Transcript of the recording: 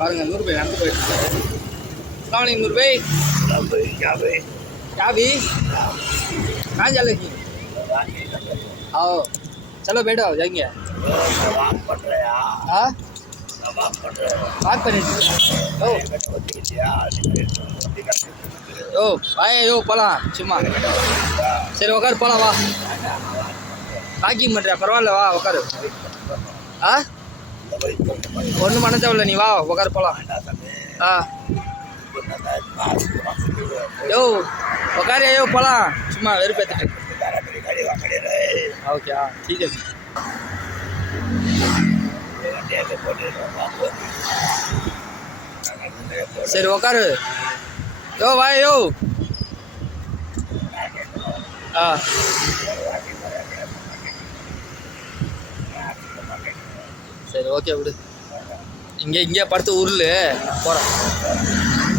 பாருங்க 100 ரூபாய் நடந்து போயிட்டு இருக்காரு. அஸ்ஸலாமு அலைக்கும் 100 ரூபாய் क्या भी कहाँ जा लगी आओ चलो बैठो जाएंगे हाँ बात करें ஓ வாயோ போகலாம் சும்மா சரி உட்காரு போகலாம் வா வாக்கிங் பண்ணுறியா பரவாயில்ல வா உட்காரு ஆ ஒன்றும் பண்ண தேவையில்ல நீ வா உட்காரு போகலாம் ஆ யோ உட்காரு ஐயோ போகலாம் சும்மா வெறுப்பேற்றுட்டு ஓகே ஆ ठीक है சரி உட்காரு யோ வா யோ ஆ சரி ஓகே விடு இங்கே படுத்து உருளு போகிறேன்